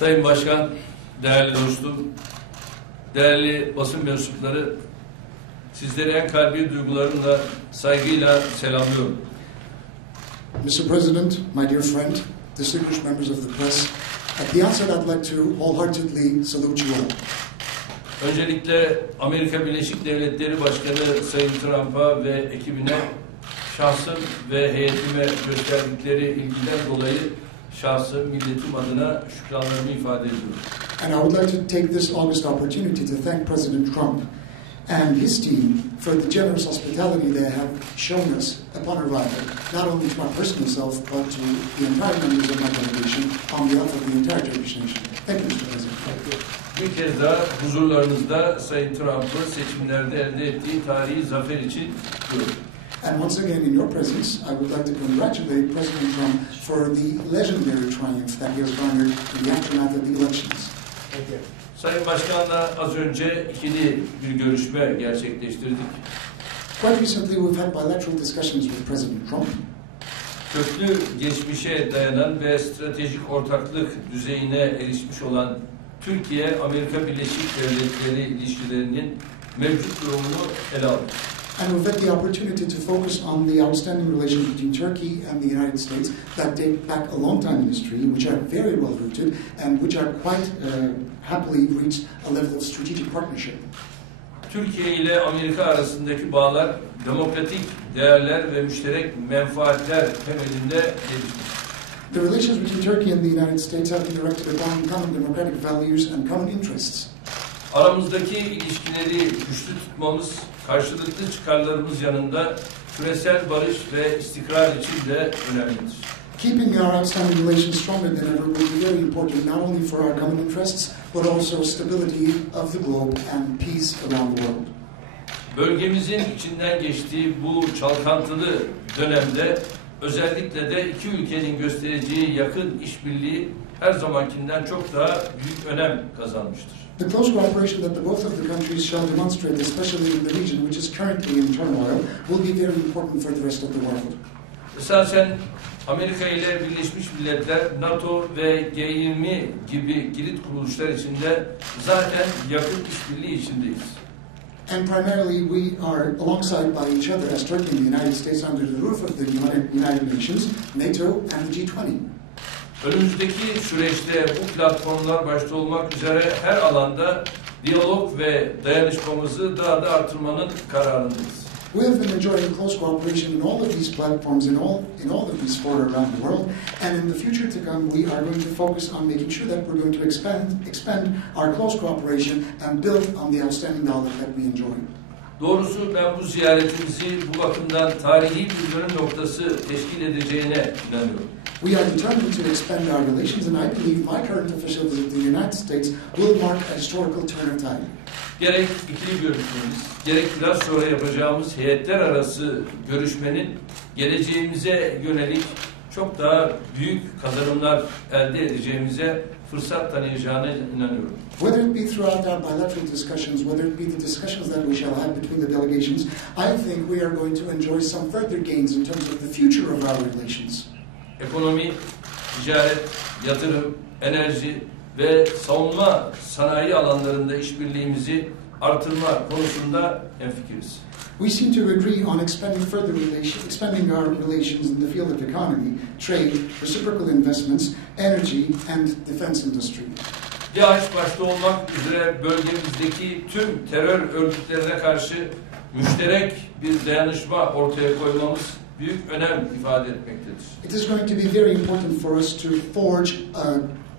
Sayın Başkan, değerli dostum, değerli basın mensupları, sizleri en kalbi duygularımla, saygıyla selamlıyorum. Mr. President, my dear friend, distinguished members of the press, at the outset I'd like to wholeheartedly salute you all. Öncelikle Amerika Birleşik Devletleri Başkanı Sayın Trump'a ve ekibine şahsım ve heyetime gösterdikleri ilgiden dolayı şahsım, milletim adına şükranlarımı ifade ediyorum. And I would like to take this August opportunity to thank President Trump and his team for the generous hospitality they have shown us upon arrival, not only to my personal self, but to the entire members of my delegation on behalf of the entire Turkish nation. Thank you, Mr. President. Bir kez daha huzurlarınızda Sayın Trump'ı seçimlerde elde ettiği tarihi zafer için kutluyorum. And once again, in your presence, I would like to congratulate President Trump for the legendary triumph that he has garnered in the aftermath of the elections. Sayın Başkan'la az önce ikili bir görüşme gerçekleştirdik. Quite recently, we've had bilateral discussions with President Trump. Köklü geçmişe dayanan ve stratejik ortaklık düzeyine erişmiş olan Türkiye-Amerika Birleşik Devletleri ilişkilerinin mevcut durumunu ele aldık. And we've had the opportunity to focus on the outstanding relations between Turkey and the United States that date back a long time in history, which are very well rooted and which are quite happily reached a level of strategic partnership. Türkiye ile Amerika arasındaki bağlar demokratik değerler ve müşterek menfaatler temelinde gelişmiş. The relations between Turkey and the United States have been directed upon common democratic values and common interests. Aramızdaki ilişkileri güçlü tutmamız, karşılıklı çıkarlarımız yanında küresel barış ve istikrar için de önemlidir. Keeping our outstanding relations stronger than ever will be very important not only for our common interests, but also stability of the globe and peace around the world. Bölgemizin içinden geçtiği bu çalkantılı dönemde özellikle de iki ülkenin göstereceği yakın işbirliği her zamankinden çok daha büyük önem kazanmıştır. The close cooperation that both of the countries shall demonstrate, especially in the region which is currently in turmoil, will be very important for the rest of the world. Esasen Amerika ile Birleşmiş Milletler, NATO ve G20 gibi kilit kuruluşlar içinde zaten yakın işbirliği içindeyiz. And primarily we are alongside by each other as Turkey and the United States under the roof of the United Nations, NATO and the G20. Önümüzdeki süreçte bu platformlar başta olmak üzere her alanda diyalog ve dayanışmamızı daha da artırmanın kararındayız. We have been enjoying close cooperation in all of these platforms, in all of these fora around the world, and in the future to come, we are going to focus on making sure that we're going to expand our close cooperation and build on the outstanding dialogue that we enjoy. Doğrusu ben bu ziyaretimizi bu bakımdan tarihi bir dönüm noktası teşkil edeceğine inanıyorum. We are determined to expand our relations, and I believe my current official visit to the United States will mark a historical turn of time. Gerek ikili görüşmemiz, gerek biraz sonra yapacağımız heyetler arası görüşmenin geleceğimize yönelik çok daha büyük kazanımlar elde edeceğimize fırsat tanıyacağına inanıyorum. Whether it be throughout our bilateral discussions, whether it be the discussions that we shall have between the delegations, I think we are going to enjoy some further gains in terms of the future of our relations. Ekonomi, ticaret, yatırım, enerji ve savunma sanayi alanlarında işbirliğimizi artırma konusunda hemfikiriz. We seem to agree on expanding our relations in the field of economy, trade, reciprocal investments, energy, and defense industry. DAEŞ başta olmak üzere bölgemizdeki tüm terör örgütlerine karşı müşterek bir dayanışma ortaya koymamız büyük önem ifade etmektedir. It is going to be very important for us to forge a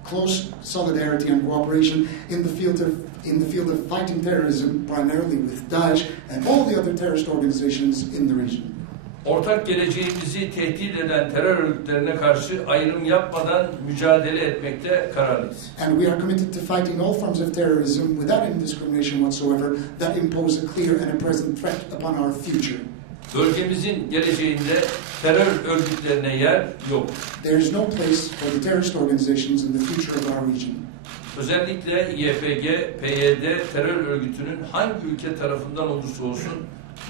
close solidarity and cooperation in the field of fighting terrorism, primarily with Daesh and all the other terrorist organizations in the region. Ortak geleceğimizi tehdit eden terör örgütlerine karşı ayrım yapmadan mücadele etmekte kararlıyız. And we are committed to fighting all forms of terrorism without any discrimination whatsoever that impose a clear and a present threat upon our future. Bölgemizin geleceğinde terör örgütlerine yer yok. There is no place for the terrorist organizations in the future of our region. Özellikle YPG, PYD terör örgütünün hangi ülke tarafından olursa olsun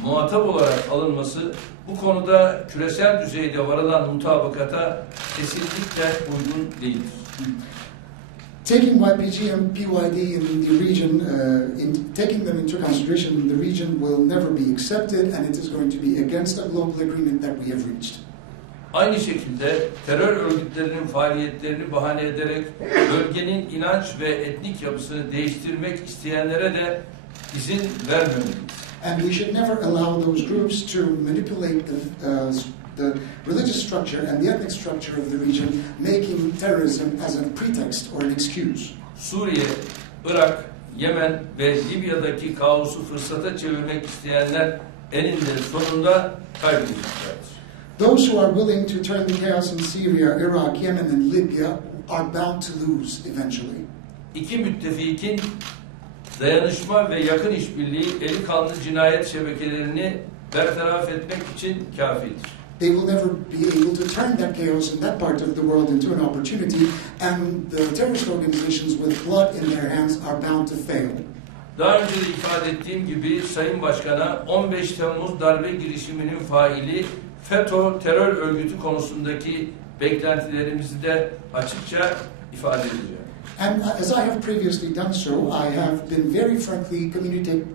muhatap olarak alınması bu konuda küresel düzeyde varılan mutabakata kesinlikle uygun değildir. Taking YPG and PYD in the region, taking them into consideration in the region will never be accepted, and it is going to be against a global agreement that we have reached. Aynı şekilde terör örgütlerinin faaliyetlerini bahane ederek bölgenin inanç ve etnik yapısını değiştirmek isteyenlere de izin vermemeliyiz. And we should never allow those groups to manipulate the religious structure and the ethnic structure of the region, making terrorism as a pretext or an excuse. Suriye, Irak, Yemen ve Libya'daki kaosu fırsata çevirmek isteyenler eninde sonunda kaybedeceklerdir. Those who are willing to turn the chaos in Syria, Iraq, Yemen, and Libya are bound to lose eventually. İki müttefikin dayanışma ve yakın işbirliği eli kanlı cinayet şebekelerini bertaraf etmek için kafidir. They will never be able to turn that chaos in that part of the world into an opportunity, and the terrorist organizations with blood in their hands are bound to fail. Daha önce de ifade ettiğim gibi Sayın Başkan'a 15 Temmuz darbe girişiminin faili FETÖ terör örgütü konusundaki beklentilerimizi de açıkça ifade edeceğim. And as I have previously done so, I have been very frankly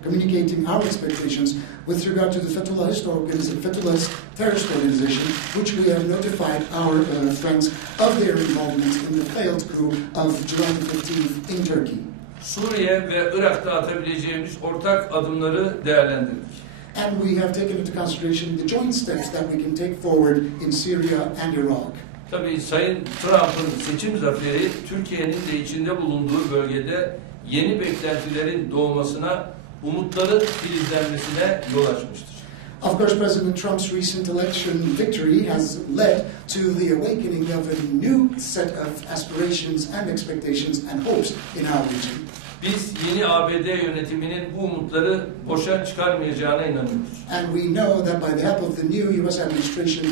communicating our expectations with regard to the Fethullahist terrorist organization, which we have notified our friends of their involvement in the failed coup of July 15th in Turkey. Suriye ve Irak'ta atabileceğimiz ortak adımları değerlendirdik. And we have taken into consideration the joint steps that we can take forward in Syria and Iraq. Tabii Sayın Trump'ın seçim zaferi Türkiye'nin de içinde bulunduğu bölgede yeni beklentilerin doğmasına, umutların filizlenmesine yol açmıştır. Of course, President Trump's recent election victory has led to the awakening of a new set of aspirations and expectations and hopes in our region. Biz yeni ABD yönetiminin bu umutları boşa çıkarmayacağına inanıyoruz. And we know that by the help of the new U.S. administration,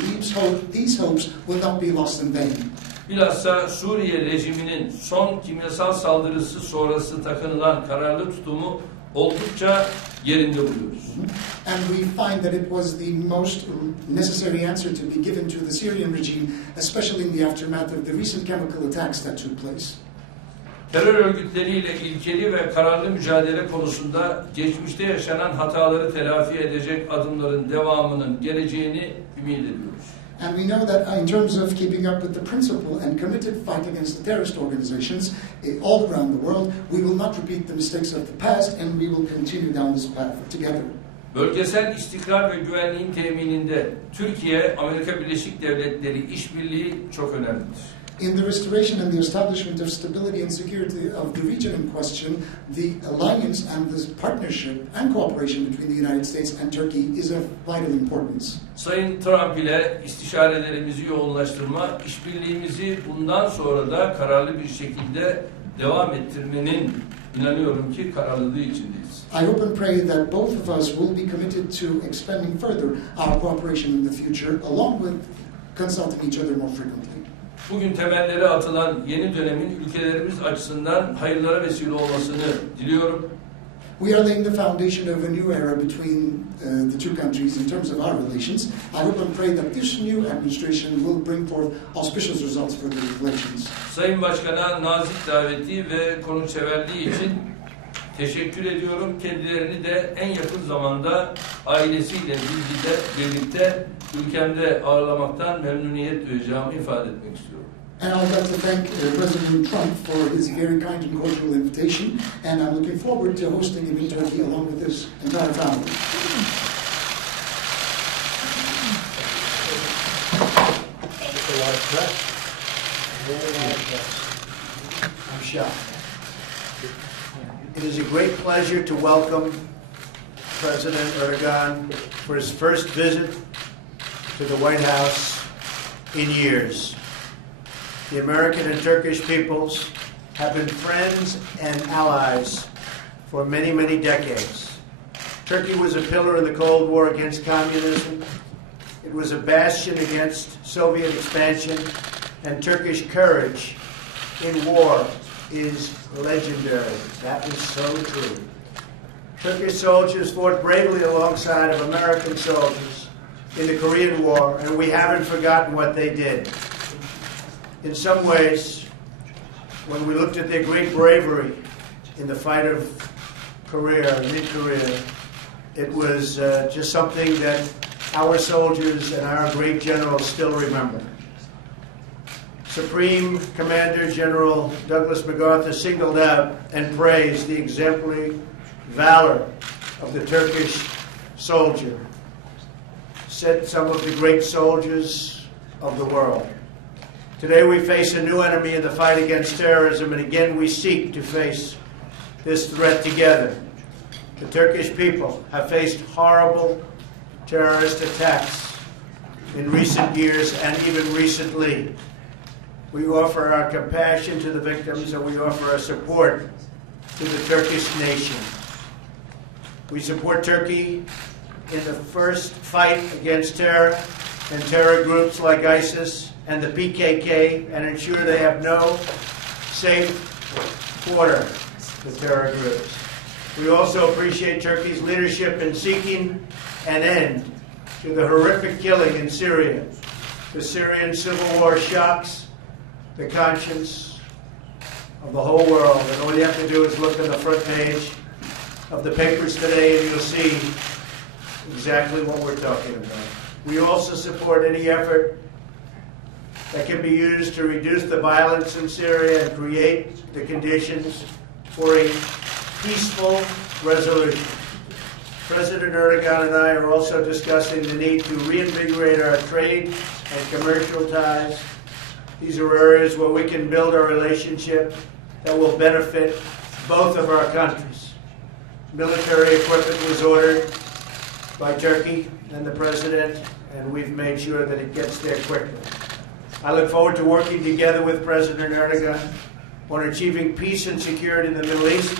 these hopes will not be lost in vain. Bilhassa Suriye rejiminin son kimyasal saldırısı sonrası takınılan kararlı tutumu oldukça yerinde buluyoruz. And we find that it was the most necessary answer to be given to the Syrian regime, especially in the aftermath of the recent chemical attacks that took place. Terör örgütleriyle ilkeli ve kararlı mücadele konusunda geçmişte yaşanan hataları telafi edecek adımların devamının geleceğini ümit ediyoruz. And we know that in terms of keeping up with the principle and committed fight against the terrorist organizations all around the world, we will not repeat the mistakes of the past, and we will continue down this path together. Bölgesel istikrar ve güvenliğin temininde Türkiye, Amerika Birleşik Devletleri işbirliği çok önemlidir. In the restoration and the establishment of stability and security of the region in question, the alliance and the partnership and cooperation between the United States and Turkey is of vital importance. Sayın Trump ile istişarelerimizi yoğunlaştırma, işbirliğimizi bundan sonra da kararlı bir şekilde devam ettirmenin inanıyorum ki kararlılığı içindeyiz. I hope and pray that both of us will be committed to expanding further our cooperation in the future, along with consulting each other more frequently. Bugün temelleri atılan yeni dönemin ülkelerimiz açısından hayırlara vesile olmasını diliyorum. We are laying the foundation of a new era between the two countries in terms of our relations. I hope and pray that this new administration will bring forth auspicious results for the relations. Sayın Başkan'a nazik daveti ve konukseverliği için teşekkür ediyorum. Kendilerini de en yakın zamanda ailesiyle birlikte ülkemde ağırlamaktan memnuniyet duyacağımı ifade etmek istiyorum. And I'd like to thank President Trump for his very kind and cordial invitation, and I'm looking forward to hosting him in Turkey along with his entire family. I'm shocked. It is a great pleasure to welcome President Erdogan for his first visit to the White House in years. The American and Turkish peoples have been friends and allies for many, many decades. Turkey was a pillar in the Cold War against communism. It was a bastion against Soviet expansion, and Turkish courage in war is legendary. That is so true. Turkish soldiers fought bravely alongside of American soldiers in the Korean War, and we haven't forgotten what they did. In some ways, when we looked at their great bravery in the fight of Korea, mid-Korea, it was just something that our soldiers and our great generals still remember. Supreme Commander General Douglas MacArthur singled out and praised the exemplary valor of the Turkish soldier, said some of the great soldiers of the world. Today we face a new enemy in the fight against terrorism, and again we seek to face this threat together. The Turkish people have faced horrible terrorist attacks in recent years and even recently. We offer our compassion to the victims, and we offer our support to the Turkish nation. We support Turkey in the first fight against terror and terror groups like ISIS and the PKK, and ensure they have no safe border with terror groups. We also appreciate Turkey's leadership in seeking an end to the horrific killing in Syria. The Syrian civil war shocks the conscience of the whole world, and all you have to do is look on the front page of the papers today and you'll see exactly what we're talking about. We also support any effort that can be used to reduce the violence in Syria and create the conditions for a peaceful resolution. President Erdogan and I are also discussing the need to reinvigorate our trade and commercial ties. These are areas where we can build a relationship that will benefit both of our countries. Military equipment was ordered by Turkey and the President, and we've made sure that it gets there quickly. I look forward to working together with President Erdogan on achieving peace and security in the Middle East,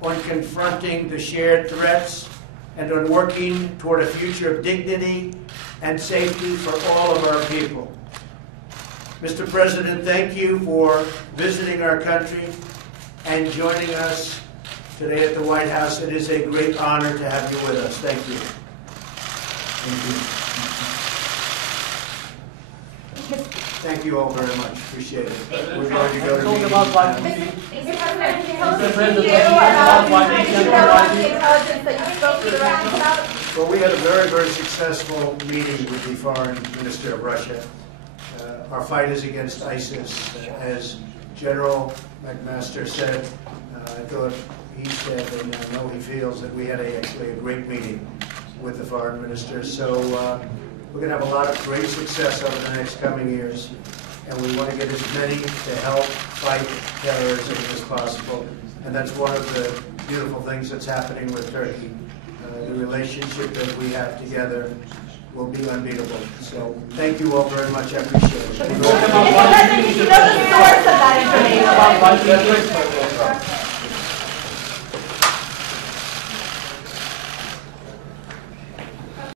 on confronting the shared threats, and on working toward a future of dignity and safety for all of our people. Mr. President, thank you for visiting our country and joining us today at the White House. It is a great honor to have you with us. Thank you. Thank you. Thank you all very much. Appreciate it. We're going to go to Talk the about what we meeting. need. Mr. President, about what the intelligence that you spoke to the Iraqis about? Well, we had a very, very successful meeting with the Foreign Minister of Russia. Our fight is against ISIS. As General McMaster said, I thought he said, and I know he feels, that we had actually a great meeting with the Foreign Minister. So we're going to have a lot of great success over the next coming years. And we want to get as many to help fight terrorism as possible. And that's one of the beautiful things that's happening with Turkey. The relationship that we have together will be unbeatable. So thank you all very much. I appreciate it. Mr. President, you know the source of that information.